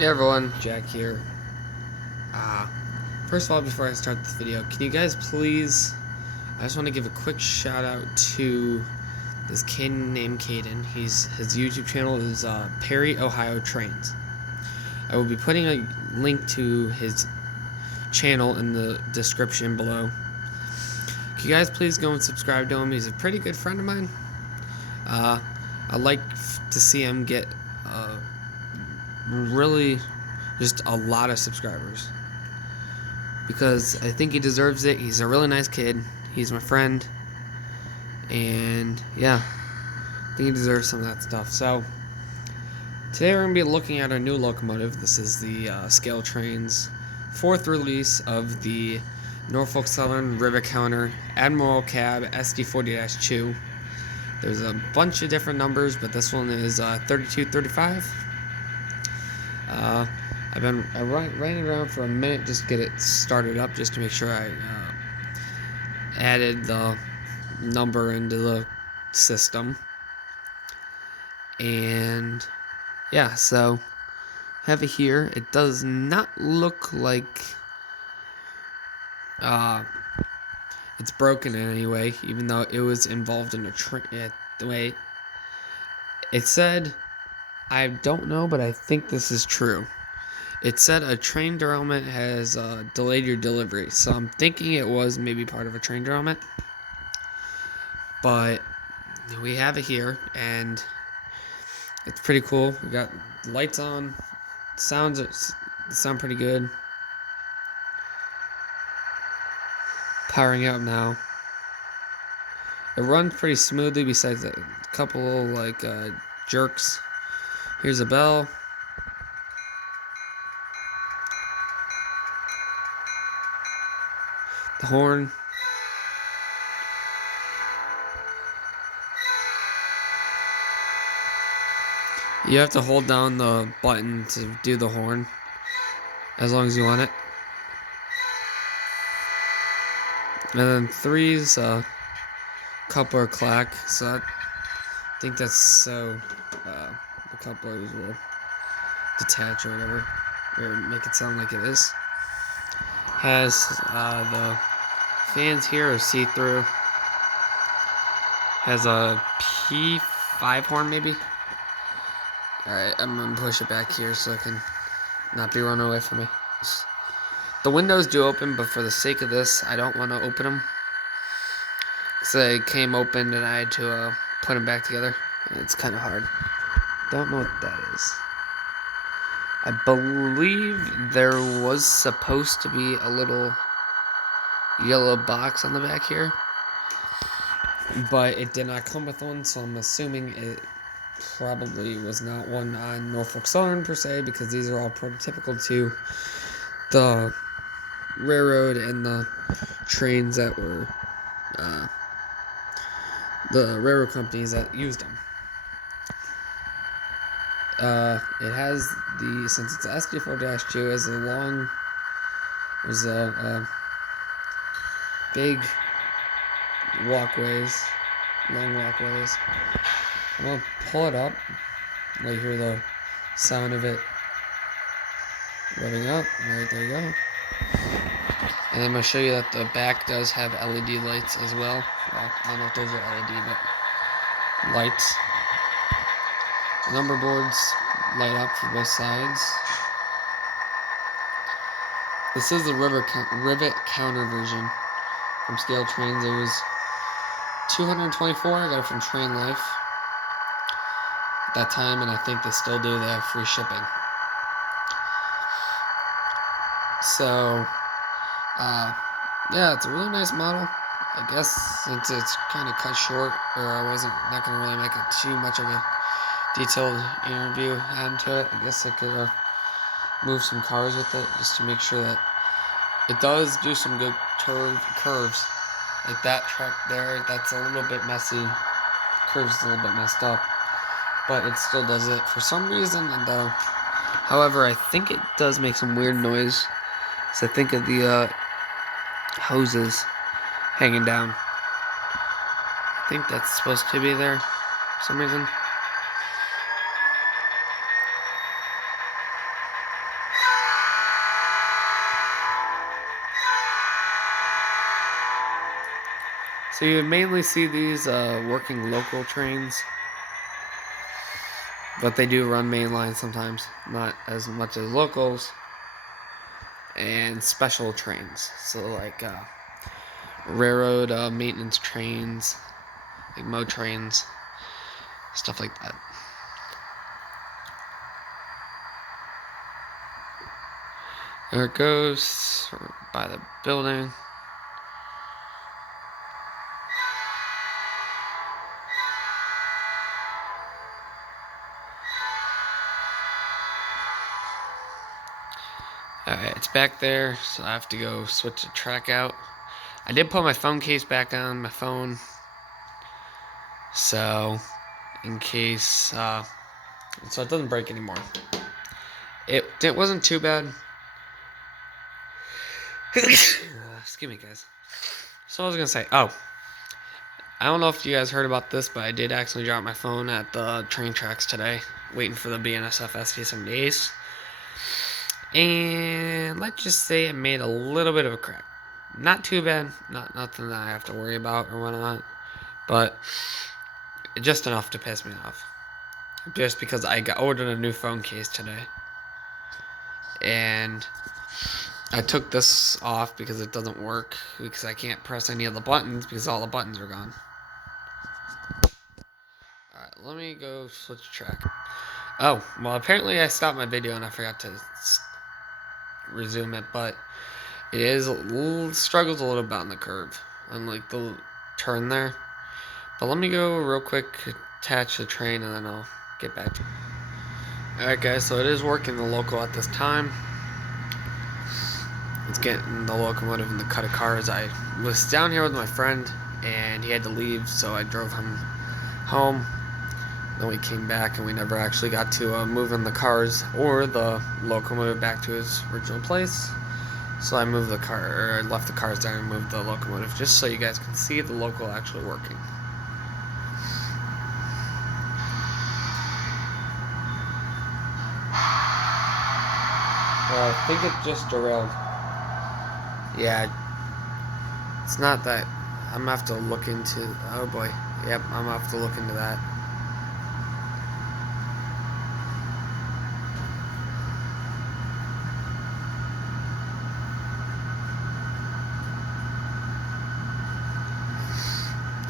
Hey everyone, Jack here. First of all, before I start this video, can you guys please, I just want to give a quick shout out to this kid named Caden. His YouTube channel is Perry Ohio Trains. I will be putting a link to his channel in the description below. Can you guys please go and subscribe to him? He's a pretty good friend of mine. I'd like to see him get really just a lot of subscribers, because I think he deserves it. He's a really nice kid. He's my friend, and yeah, I think he deserves some of that stuff. So today we're going to be looking at our new locomotive. This is the Scaletrains 4th release of the Norfolk Southern Rivet Counter Admiral Cab sd40-2. There's a bunch of different numbers, but this one is 3235. I ran it around for a minute just to get it started up, just to make sure I added the number into the system. And yeah, so have it here. It does not look like it's broken in any way, even though it was involved in a train. The way it said, I don't know, but I think this is true. It said a train derailment has delayed your delivery, so I'm thinking it was maybe part of a train derailment. But we have it here, and it's pretty cool. We got lights on, sound pretty good. Powering up now. It runs pretty smoothly, besides a couple like jerks. Here's a bell. The horn. You have to hold down the button to do the horn, as long as you want it. And then 3's coupler clack, so I think that's so the couplers will detach or whatever, or make it sound like it is. Has the fans here are see-through. Has a P5 horn maybe. Alright, I'm gonna push it back here so it can not be run away from me. The windows do open, but for the sake of this, I don't want to open them, because they came open and I had to put them back together. It's kind of hard. Don't know what that is. I believe there was supposed to be a little yellow box on the back here, but it did not come with one, so I'm assuming it probably was not one on Norfolk Southern per se, because these are all prototypical to the railroad and the trains that were the railroad companies that used them. It has since it's SD4-2, has there's a big walkways, long walkways. I'm gonna pull it up. You hear the sound of it revving up. Right, there you go. And I'm going to show you that the back does have LED lights as well. Well, I don't know if those are LED, but lights. The number boards light up for both sides. This is the Rivet counter version from Scaletrains. It was $224. I got it from Train Life at that time, and I think they still do. They have free shipping. So yeah, it's a really nice model. I guess since it's kind of cut short, or I wasn't not going to really make it too much of a detailed interview onto it, I guess I could move some cars with it just to make sure that it does do some good curves. Like that truck there, that's a little bit messy. The curve's a little bit messed up, but it still does it for some reason. And however, I think it does make some weird noise. So think of the hoses hanging down. I think that's supposed to be there for some reason. So you mainly see these working local trains, but they do run main lines sometimes, not as much as locals, and special trains. So like railroad maintenance trains, like mo trains, stuff like that. There it goes by the building. Alright, it's back there, so I have to go switch the track out. I did put my phone case back on my phone, so in case, so it doesn't break anymore. It wasn't too bad. Excuse me, guys. So I was gonna say, oh, I don't know if you guys heard about this, but I did accidentally drop my phone at the train tracks today, waiting for the BNSF SD40-2. And let's just say it made a little bit of a crack. Not too bad, not nothing that I have to worry about or whatnot, but just enough to piss me off. Just because I ordered a new phone case today, and I took this off because it doesn't work, because I can't press any of the buttons because all the buttons are gone. Alright, let me go switch track. Oh, well, apparently I stopped my video and I forgot to resume it, but it struggles a little bit on the curve, on like the turn there. But let me go real quick, attach the train, and then I'll get back to it. Alright guys, so it is working the local at this time. It's getting the locomotive in the cut of cars. I was down here with my friend, and he had to leave, so I drove him home. Then we came back, and we never actually got to move in the cars or the locomotive back to its original place. So I moved the car, or I left the cars there and moved the locomotive, just so you guys can see the local actually working. I think it just derailed. Yeah, it's not that. I'm gonna have to look into. Oh boy, yep, I'm gonna have to look into that.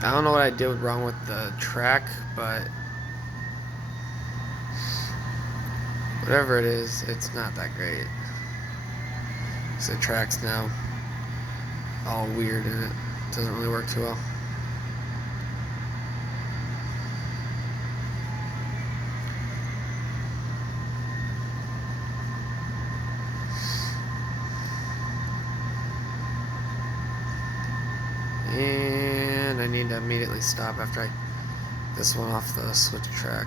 I don't know what I did wrong with the track, but whatever it is, it's not that great. So the track's now all weird and it doesn't really work too well. And I need to immediately stop after I get this one off the switch track.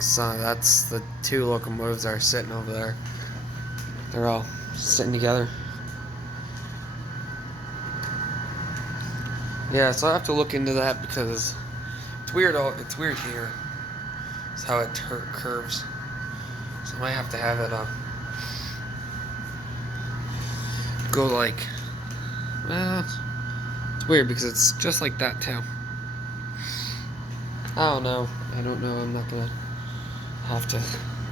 So that's the two locomotives that are sitting over there. They're all sitting together. Yeah, so I have to look into that because it's weird. It's weird here. It's how it curves. So I might have to have it go like. Well, it's weird because it's just like that too. I don't know. I'm not gonna have to.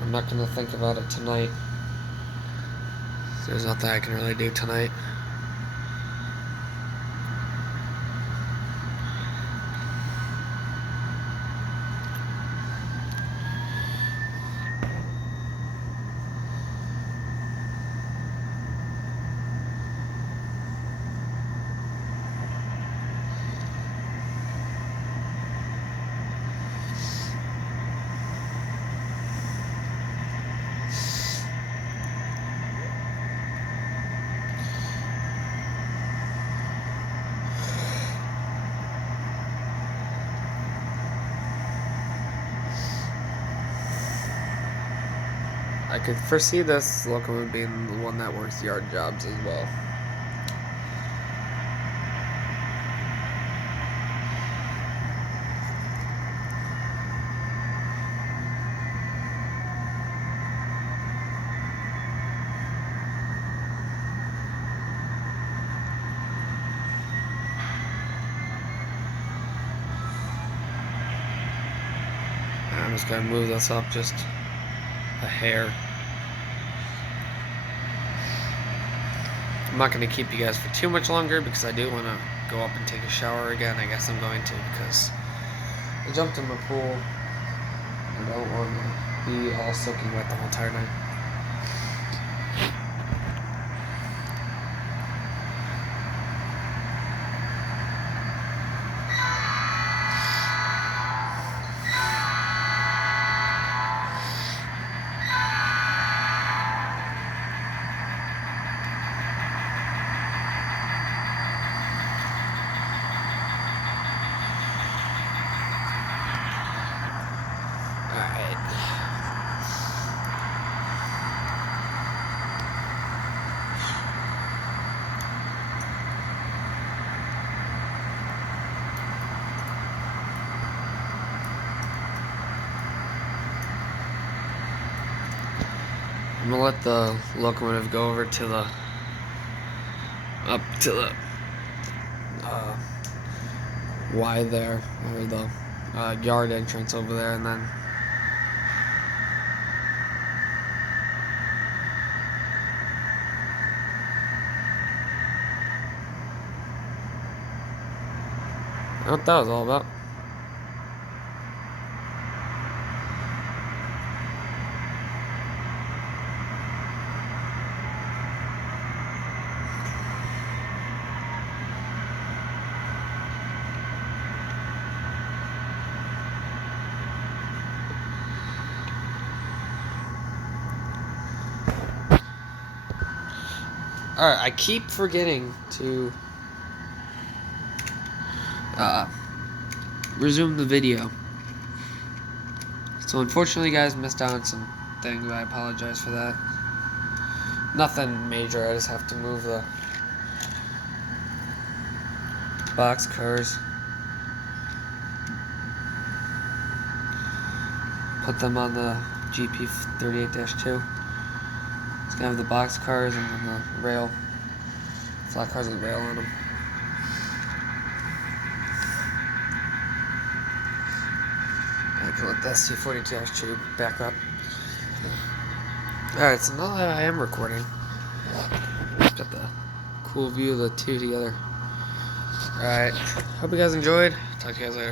I'm not gonna think about it tonight. There's nothing I can really do tonight. I could foresee this locomotive being the one that works yard jobs as well. I'm just going to move this up just a hair. I'm not going to keep you guys for too much longer because I do want to go up and take a shower again. I guess I'm going to because I jumped in my pool. I don't want to be all soaking wet the whole entire night. I'm gonna let the locomotive go over to the Y there, or the yard entrance over there, and then I don't know what that was all about. Alright, I keep forgetting to resume the video. So unfortunately, you guys missed out on some things. I apologize for that. Nothing major. I just have to move the box cars, put them on the GP38-2. It's gonna have the box cars and then the rail, flat cars with the rail on them. I can let the sd40-2 back up. Alright, so now that I am recording, got the cool view of the two together. Alright, hope you guys enjoyed. Talk to you guys later.